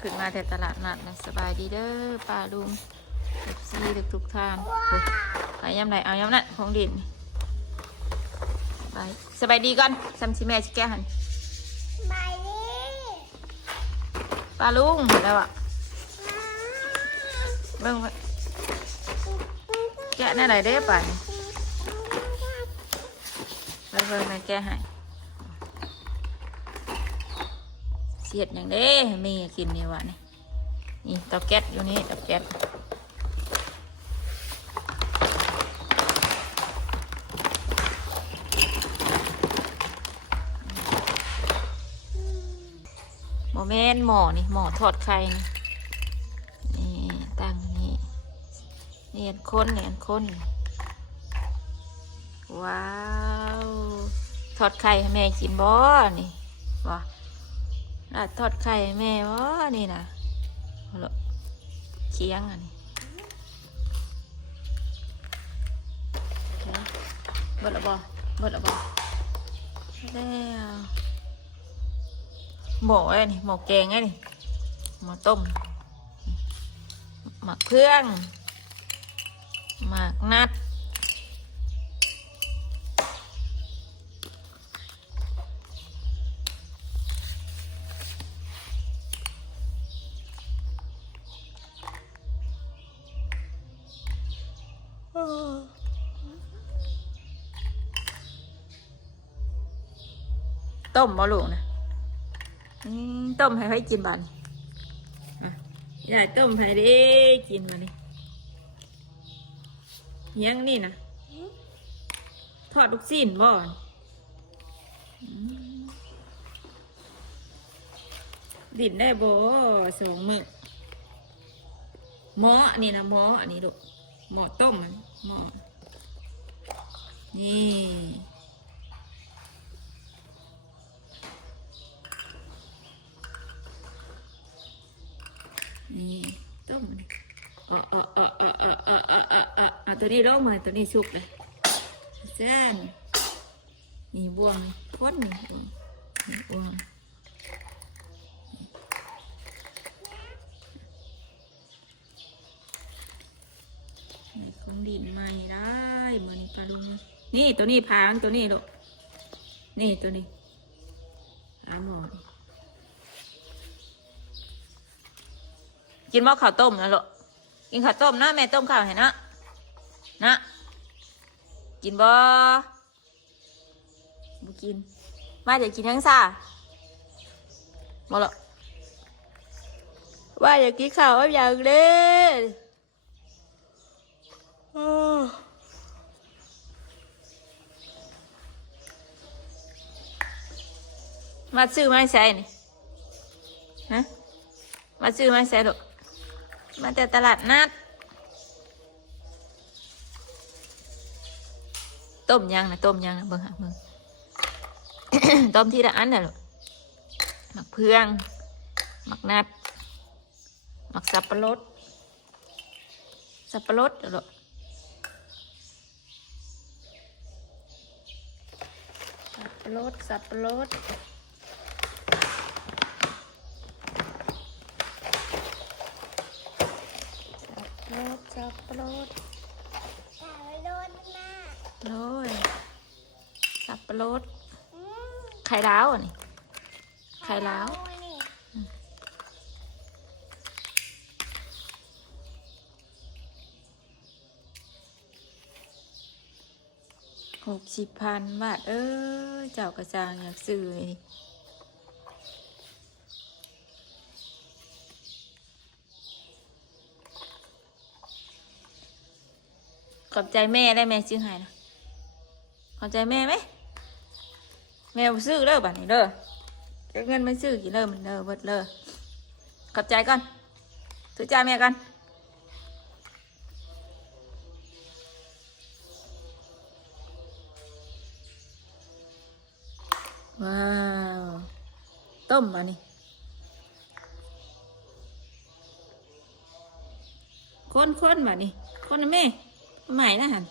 ขึ้นมาแต่ตลาดนัดนะสบายดีเด้อป้าลุงเอฟซีทุกท่านไปย้ำไหนเอาย้ำนั่นของดินไปสบายดีก่อนซัมซิแม่ชิแก้หันบายดีป้าลุงแล้วอ่ะเบิ่งแกะแน่ไหนได้ป่ะเบิ่งแม่แกะให้เสียดอย่างเด้มีกินนี่วะนี่เตาแก๊สอยู่นี่เตาแก๊สโมเมนต์หม้อนี่หม้อทอดไข่นี่ตั้งนี่นี่อันค้นนี่อันค้นว้าวทอดไข่ให้แม่กินบ่นี่บ่น่าทอดไข่ให้แม่บ่นี่นะเคียงอันนี้เบิดละบ่เบิดละบ่แล้วหม้อไอ้นี่หม้อแกงไอ้นี่หม้อต้มหมักเครื่องหมักนัดต้มบ่ลูกนะต้มให้กินบ้านยายต้มให้ได้กินมานี่ยังนี่นะทอดลูกชิ้นบ่ดินได้บ่สองมื้อหม้อนี่นะหม้ออันนี้ลูกหม้อต้มมันหม้อนี่นี่ต้มเอาตัวนี้ลงมาตัวนี้สุกเลยแซ่นนี่บวงพ้นนี่บวงของดินใหม่ได้เหมือนปลาลุงนี่ตัวนี้พางตัวนี้ลูกนี่ตัวนี้หมอนกินหม้อข้าวต้มนะลูกกินข้าวต้มนะแม่ต้มข้าวให้นะกินบ่กินมาเดี๋ยวกินทั้งซ่าบ่ลูกว่าอยากกินข้าวอย่างเด้มาซื้อมาใส่นี่ฮะมาซื้อมาใส่ลูกมาแต่ตลาดนัดต้มยังนะเบิ่งหาเบิ่ง ต้มทีละอันน่ะลูกหมักเพืองหมักนัดหมักสับปะรดลูกสับปะรดสับปะรดโรยสับปะรดไข่ดาวอ่ะนี่ไข่ดาว60,000 บาทเจ้ากระจางอยากซื้อนี่ขอบใจแม่ได้แม่ซื้อให้นะขอบใจแม่ไหมแม่ซื้อเด้อบัดนี้เด้อเงินไม่ซื้อกี่เด้อมันเด้อเบิดเด้อขอบใจก่อนถือใจแม่ก่อนว้าวต้มบัดนี้คนบัดนี้คนนะแม่ใหม่นะหัน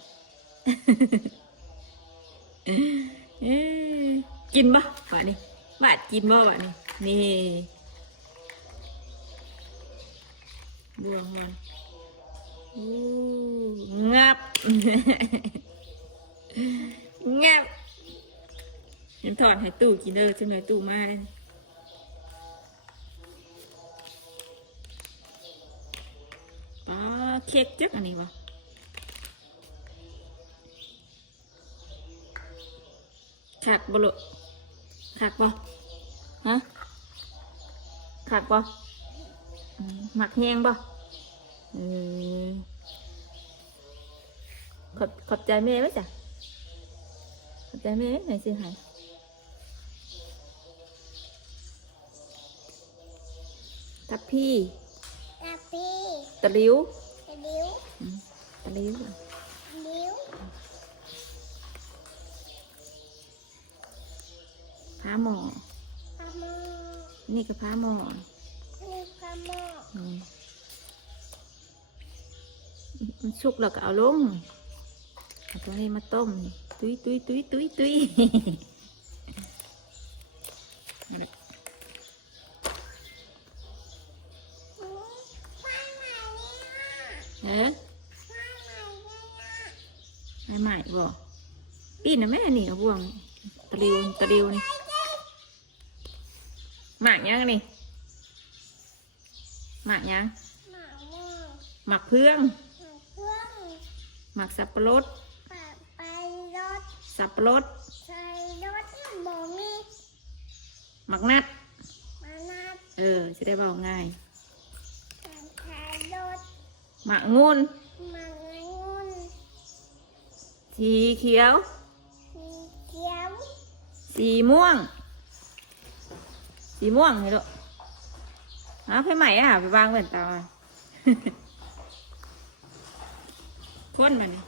กินบ่บัดนี้บาดกินบ่บัดนี้นี่ บ่วงมันงับ งับเห็นถอดให้ตู้กินเด้อจังเลยตู้มาป้าเค้กจักอันนี้วะขักบ่ลูกขักบ่ฮะขักบ่หมักแห้งบ่ขอบใจแม่ไหมจ๊ะขอบใจแม่ไหนซื้อให้ทับพี่ นาปี ตะลิว ลิ้ว ตะลิว ลิ้ว พาหมอ พาโม นี่ก็พาหมอ นี่พาโม มันชุกแล้วก็เอาลงเอาตัวนี้มาต้มตุยตุยตุยตุยตุยมาเลย ฟ้าใหม่เนี่ย เอ๊ะ ฟ้าใหม่เนี่ย ใหม่บ่ปีนนะแม่นี่เอาบ่วงตะลิวนี่หมากยังนี่หมากยัง หมาโม่ หมากเพื่อง หมาเพื่อน หมากสับปะรด ไปรถ สับปะรด ใส่รถโบมี หมากนัด มานัด จะได้เบาง่าย ขายรถ หมากงุ่น มาเงิน สีเขียว สีเขียว สีม่วงไงลูกหาไฟใหม่อะไปวางเหมือนเตาอะ ข้นมันนี่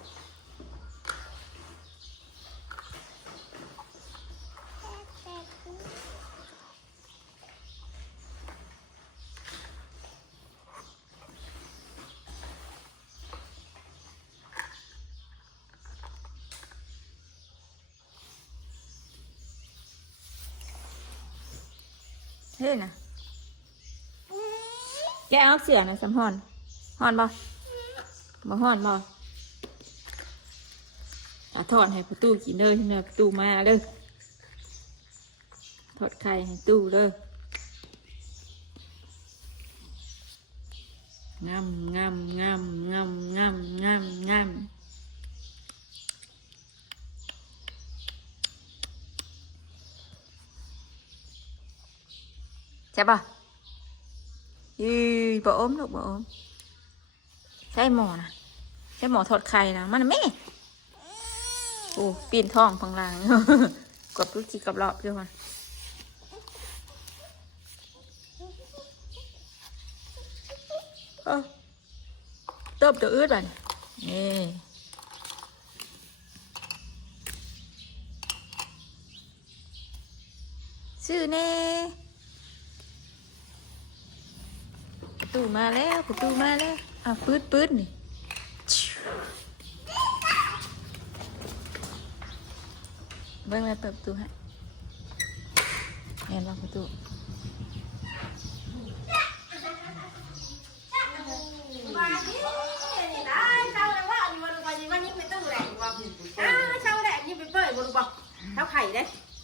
เฮ้ยนะแกเอาเสียหน่อยสำฮอนฮอนบ่ฮอนบ่เอาทอดให้ประตูกินเด้อที่เนี่ยประตูมาเด้อทอดไข่ให้ตู้เด้องามงามงามงามงามงามงามใช่ป่ะบ่อมลูกบ่อมใช่หมอนะใช่หมอทอดไข่นะมันแม่โอ้ปีนท้องพังลาง กดลูกจีกับรอบด้วยมันเติบตัวอืดไปนี่ชื่อเน่ประตูมาแล้วปืดนี่เบิ่งมาเปิดประตูให้แม่นล็อกประตูเท้าไข่เด้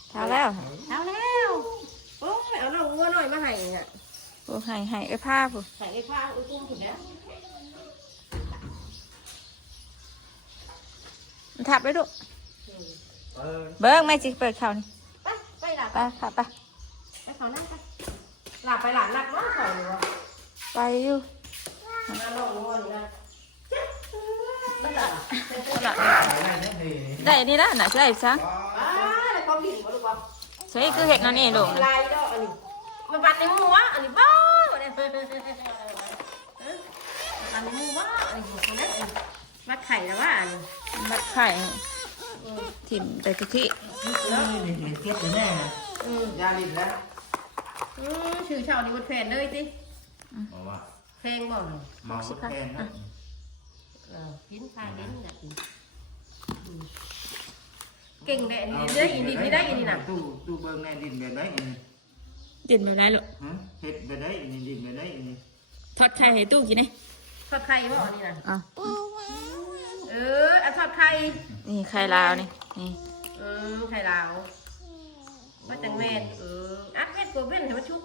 เช้าแล้ว เท้าแล้วโอ้ยเอาน้องงัวหน่อยมาให้เนี่ย โอ้ให้ไอ้ผ้าผู้ ใส่ไอ้ผ้าอุ้ยกุ้งถึงแล้ว มันทับไว้ดูเบิ้งไม่จิเปิดเขานี่ ไปหลับ ไปค่ะไป ไปเขานั่งกันหลับไปหลับหลับน้องเขาอยู่วะ ไปอยู่ น้องงัวอยู่นะไม่หลับ ได้อันนี่ละน่ะใช่ซะ แล้วเขาผิดบ่ลูกบ่ ใช่คือเห็ดนั่นนี่ลูก ลายดอกอันนี้มันบัดในมือวะอันนี้บ้าเนี่ยบัดในมือวะอันนี้อยู่ตรงนั้นบัดไข่แล้ววะอันนี้ มัดไข่ถิ่มไปกะทิ แล้วนี่เห็นเก็บอยู่แน่ยาลินแล้ว ชื่อชาวนี้วัดแพนเลยสิ บอกว่า เพลงบ่เลย เมาแทนนะ กินข้าวกินอยากกินเก่งแดดนี่ได้ยินดีไม่ได้ยินดีนะ ตู้เบิ้งแน่ดินแบบไหน เด่นแบบไรลูก เห็ดแบบไหนดินแบบไหน เ ทอดไข่ให้ตู้กินไหม ทอดไข่บ่นี่นะ อ่ะ เอาทอดไข่ นี่ไข่ลาวนี่นี่ ไข่ลาวว่าจังแม่นอัดเม็ดกว่าเว้นให้มันชุบ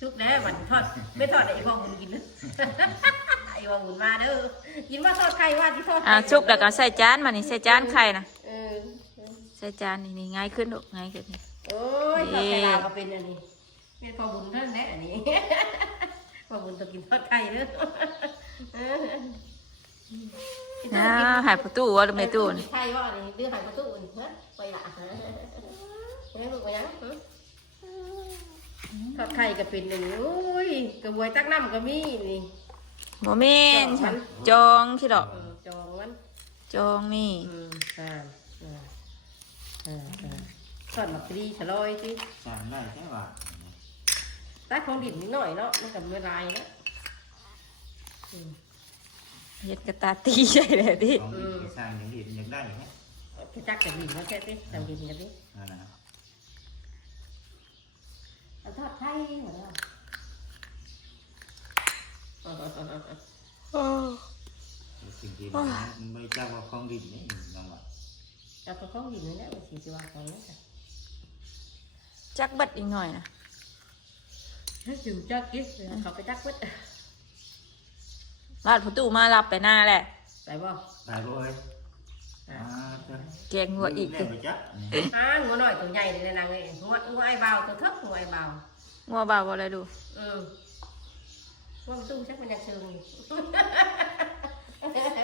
ชุบแล้วมันทอดไม่ทอดไอ้พ่อบุญกินนะ ไอ้พ่อบุญมาเด้อกินว่าทอดไข่ว่าที่ทอด ชุบแล้วก็ใส่จานมานี่ใส่จานไข่นะ เออ ใส่จานนี่ง่ายขึ้นลูกง่ายขึ้นนี่ โอ้ยทอดไข่ลาวก็เป็นอันนี้เป็นพ่อบุญนั่นแหละอันนี้ พ่อบุญต้องกินทอดไข่เด้อ หายประตูว่าหรือไม่ตู้นี่ ไข่ว่านี่ดื้อหายประตูนี่ฮะไปละเนี่ยลูกไปยังทอดไข่ก็เป็นหนึ่งอุ้ยกระบวยตักน้ำก็มีนี่ โมเมนต์จองที่ดอก จองมัน จองนี่ ทอดหมักดีฉลอยสิ จำได้แค่ว่า ตักของดิบนิดหน่อยเนาะมันกับเวลาเนาะ เฮ็ดกระตาตีใช่เลยดิ ของดีสร้างอย่างดีอยากได้ไหม ไปจักกับดินมาแค่สิทำดินกันสิ นั่นนะ เอาทอดไข่เหรอสิ่งที่มันไม่เจ้าว่าของดีนี่น้องว่า เอาของดินนี่แหละมันสีสว่างของนี่ค่ะ จักบัดอีกหน่อยนะ ถึงจักกิ๊บเขาไปจักวัด ลาดประตูมารับไปหน้าแหละ ไปบ่ ตายบ่เอ้ย แกงหัวอีก แล้ ติ วไปจับ งัวหน่อยตัวใหญ่เลยนางเลยงัวไอ้เบาตัวทึบงัวไอ้เบา งัวบ่าวบ่อะไรดู ว่ามันสู้ชักมันยังเชิงอยู่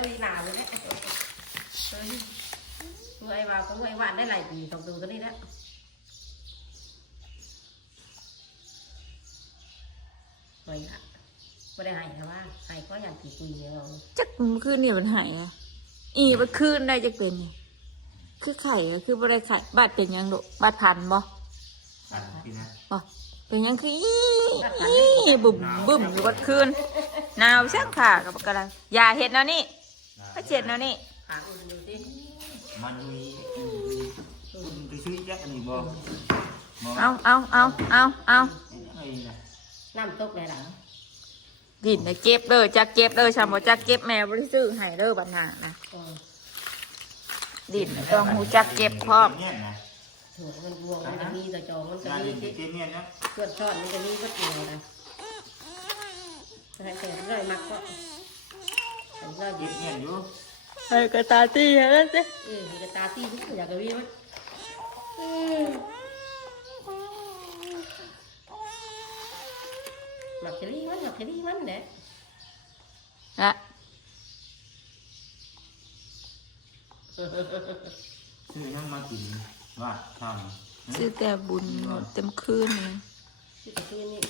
มีหนาเลยเนี่ยงัวไอ้เบาก็งัวไอ้หวานได้หลายปีสองตัวนี้แล้วไม่ละไม่ได้หายแต่ว่าหายก็อย่างกี่ปีเนี่ยเรา จักมันคืนนี่มันหายนะมันคืนได้จักเป็นนี่คือไข่ก็คือบ่ได้ไข่บาดเป็นหยังลูกบาดพันบ่ ตัดที่นะ บ่เป็นหยังคือบุ่มบุ่มอยู่บดคืนหนาวช่างค่ะกับกระไรอย่าเห็ดแนวนี้ก็เจ็ดแนวนี้ ขาอุ่นอยู่สิ มันมีคุณไปซื้อแยกอันนี้บ่ เอา ไอ้นะ น้ำตกเลยหลัง ดินเก็บเลยจะเก็บเลยชาวบ่จะเก็บแม่บริสุทธิ์ให้เด้อบัดหน้านะดินต้องหูจักเก็บพร้อม เนี่ยนะ ถั่วมันบวงมันจะมีแต่จองมันจะ ยา มี ลินเกมเนี่ยนะ เพื่อนทอดมันจะมีก็เกี่ยวนะแต่เลยมักก็แต่เลย เก็บเนี่ยอยู่ ไอ้กระตาตีแล้วสิ มีกระตาที่ทุกอย่างก็มีมั้ยหมักเชอรี่มันเนี่ย ละ ซื้อนั่นมากินว่าทาง ซื้อแต่บุญหมดเต็มคืนนี่ ที่กระตุ้นนี่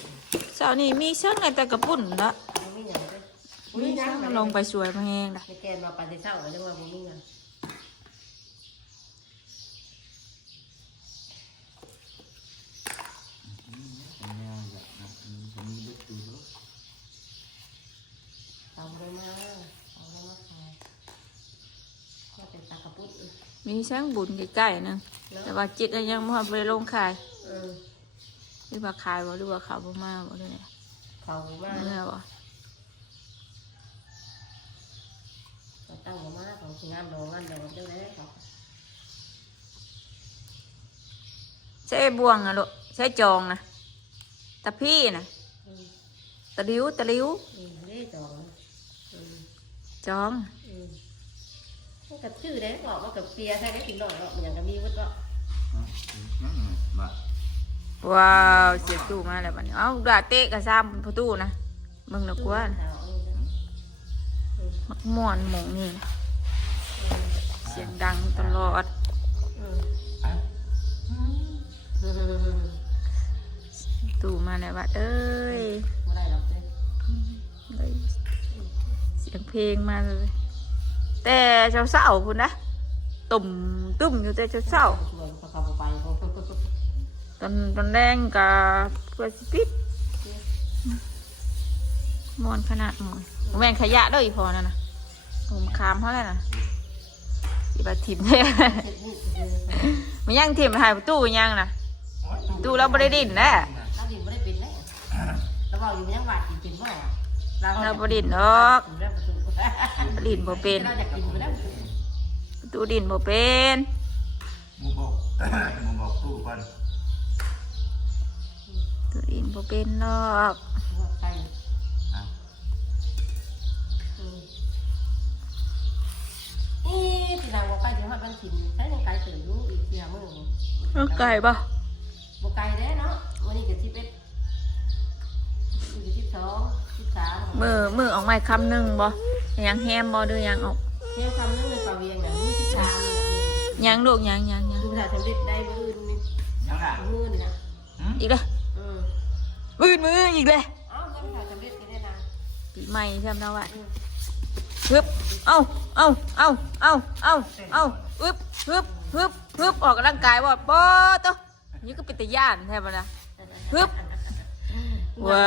เช้านี้มีช่างไงแต่กระปุ่นละ มันไม่อย่างเลย มีช่างลงไปช่วยมาแห้งละ ในแกนมาปฏิเช่าก็เรียกว่ามันไม่อย่างเอาเลยมาก็เป็นตากระปุก มีช่างบุญใกล้ๆนึงแต่ว่าจิตยังไม่ไปลงขายหรือว่าขายบ่หรือว่าเขาบ่มาบ่ได้เนี่ย เขามา เมื่อบ่ ตั้งหัวมาของงานโดงานโดงจังเลยเขา ใช้บ่วงอะลูกใช้จองนะตะพี่นะตะลิ้ว นี่จอง จอง มันกับชื่อได้บอกว่ากับเปียใช่ได้ถึงหน่อยหรอกอย่างกับมีวัดก็ ว้าวเสียบตู้มาแล้วบัดนี้เอ้าดาเตะกับซ้ำประตูนะมึงน่ะกลัวนะมักม่วนหมองนี่นะเสียงดังตลอดตู้มาแล้วบัดเอ้ย ไม่ได้หรอกเลย เสียงเพลงมาเลย แต่เช้าๆพุ่นนะตุ่มตุ้มอยู่แต่เช้า ชวนเขาไปเขา ๆตอนแรงกับเพื่อสิปิดมวนขนาดมวนแม่งขยะเด้ออีพอนั่นนะผมคามเขาแล้วนะสิบาถิ่มเนี่ยมันยังถิ่มหายประตูยังนะตู้เราไม่ได้ดินแน่ เราดินไม่ได้เป็นแน่เรา แล้วบอกอยู่ยังหวาดจริงๆว่า เราบดินดอก เรื่องประตู ดินบ่เป็น เราอยากกินไปแล้ว ประตูดินบ่เป็น หมูบอกหมูบอกตู้ก่อน ประตูดินบ่เป็นดอก ไป อ่ะ ที่เราบอกไปถึงว่าเป็นถิ่นใช้ในการเสริมรู้อีกเที่ยวมือ ไก่ปะ บอกไกลได้เนาะวันนี้กับ11อีก12 13 มือออกมาคำหนึ่งบ่ยังแฮมบ่หรือยังออก เนี่ยคำนึงในป่าเวียงเนี่ยมือ13 ยังลูกยัง ดูภาษาสำเร็จได้มืออื่นนี่ ยังล่ะ มือนี่นะ อีกเลยมืออีกเลย เอ้าก็ภาษาสำเร็จกันได้นะ ปีใหม่ใช่ไหมนะวะฮึบเอาฮึบออกกำลังกายบ่ป๊อตัวนี่ก็เป็นตะย่านแทบนะฮึบว้า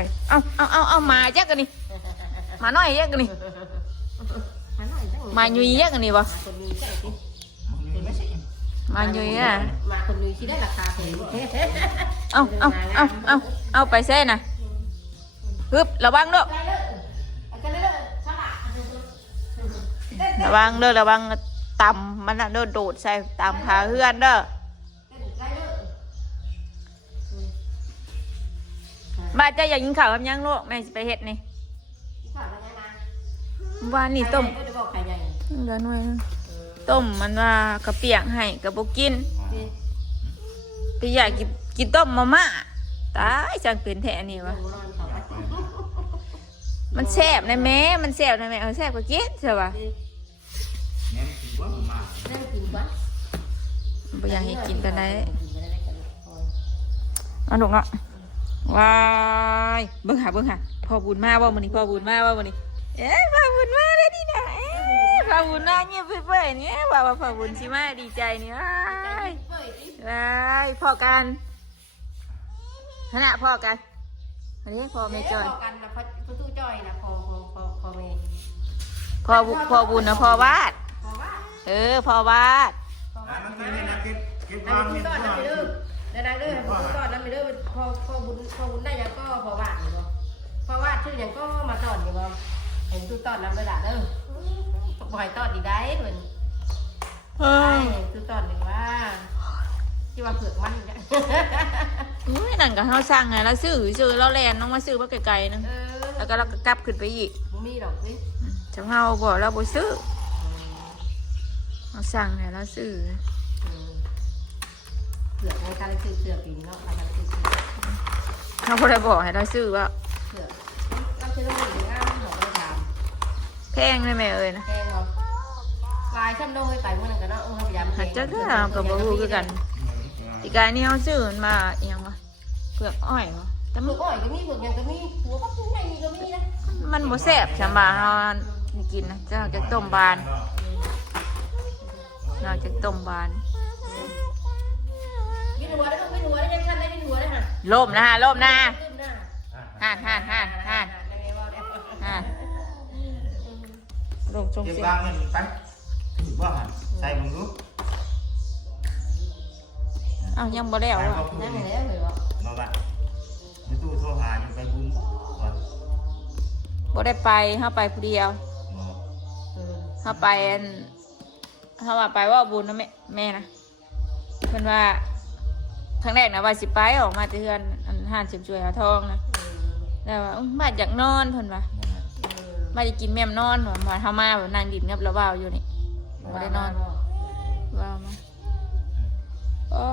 ยเอามาแยกกันนี่มาหน่อยแยกกันนี่มายุยแยกกันนี่บ่มายุยอ่ะ มาคนนี้ที่ได้ราคาแพง เอาไปเส้นนะฮึบระวังเด้อระวังต่ำมันน่ะโดดใส่ต่ำขาเฮือนเด้อบ้านเจ้าอยากกินข้าวกับยังลูกแม่สิไปเฮ็ดนี่วานนี่ต้มเหลือหน่วยนึงต้มมันว่ากระเปียกให้กระบกินไปอยากกินต้มมาม่าตายจังเป็นแท้นี่วะมันแซ่บนะแม่มันแซ่บนะแม่แซ่บกว่ากินใช่ปะ แม่กินว่ามา บ่อยากให้กินกันได้เอาหนุกเนาะว้ายเบิ่งหาพ่อบุญมาว่ามื้อนี้พ่อบุญมาว่ามื้อนี้พ่อบุญมาเลยนี่นะพ่อบุญมาเงียบเปื่อยๆนี่ว่าพ่อบุญสิมาดีใจนี่ว้ายพ่อกันขณะพ่อกันอันนี้พ่อไม่จอย กันนะประตูจอยนะพอเมย์ พ่อบุญนะพ่อวาด พอว่า พ่อวาด มันเป็นนี่นะเก็บ อั วาง นนี้ เนี่ย ต้อนนั้นไปเด้อแล้วนางเด้อต้อนนั้นไปเด้อพอบุญได้ยังก็พอวาดอยู่บ่พอวาดชื่อยังก็มาต้อนอยู่บ่เห็นตู้ต้อนนั้นเลยล่ะเด้อบ่ให้ต้อนดีได้เพิ่นตู้ต้อนหนึ่งว่าที่ว่าเผือกมันเนี่ย อุ้ยนั่นก็เฮาสร้างไงแล้วซื้อเราแลนน้องมาซื้อมาไกลๆนึงแล้วก็เราก็กลับขึ้นไปอีก บ่มีดอกสิ จังเฮาบ่เราบ่ซื้อเราสั่งไงเราซื้อ เผือกในการซื้อเสือปีนี้เนาะการซื้อ เขาบ่ได้บอกให้เราซื้อว่า เผือกเราซื้อลงถึงง่ายหอมเลยถาม แพงได้ไหมเอ่ยนะ แพงเหรอลายช่ำลงไปไปเมื่อนั้นกันเนาะพยายาม หัดจักคือกับบ่ฮู้คือกันอีกายนี่เฮาซื้อมันมาอีหยังวะเปลือกอ้อยบ่แต่ ลูกอ้อยก็มีเผือกยังก็มีหัวก็มีไงก็มีนะ มันบ่แซ่บสำบาเฮากินนะเจ้าจะต้มบานเราจะต้มบาน มีหัวได้ต้องมีหัวได้ยังทันได้มีหัวได้ฮะ ล่มนะฮะล่มนะ ลืมหน้า ห่านลงจง เก็บ เสียว างเนี่ยไปถือว่าหันใส่มึงรู้ อ้าวยังบ่แล้ว ไป อ่ะ บอกผู้ นั่น นี้ แล้วเหรอ มาบ้านในตู้โทรหาอยู่ไปบุญก่อน บ่ได้ไปเฮาไปผู้เดียวเฮาไปเฮาว่าไปว่าบุญนะแม่นะเพิ่นว่าครั้งแรกนะว่าสิไปออกมาแต่เฮือนห้านเสริมช่วยหาทองนะแล้วว่ามาอยากนอนเพิ่นว่ามาจะกินแม่มนอนว่าเฮามาแบบนั่งดินกับระว่าวอยู่นี่บ่ได้นอนว่าวมาโอ้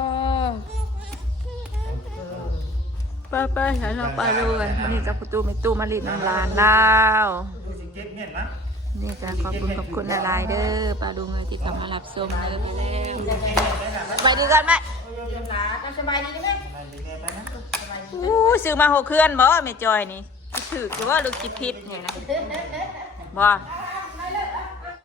ไปหาเราไปดูกันวันนี้กับประตูไม่ตู้มาลีดน้ำลานดาว ดูสิเก็บเงี้ยนะ นี่จ้ะขอบคุณหลายๆเด้อปลาดุงเลยที่กลับมารับชมเลยไปดีกันไหม สบายดีไหม ไปดีแกไปนะ ซื้อมา6 เครื่องบ่แม่จอยนี่ถือคือว่าลูกจิตพิษเนี่ยนะบ่